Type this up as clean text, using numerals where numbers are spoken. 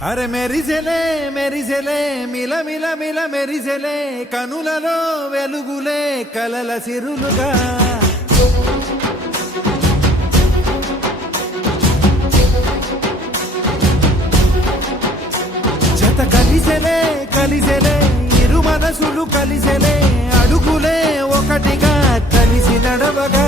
అరే మెరిసెలే మెరిసెలే మిల మిల మిల మెరిసెలే కనులలో వెలుగులే కలల సిరులుగా జత కలిసెలే కలిసెలే ఇరు మనసులు కలిసెలే అడుగులే ఒకటిగా కలిసి నడవగా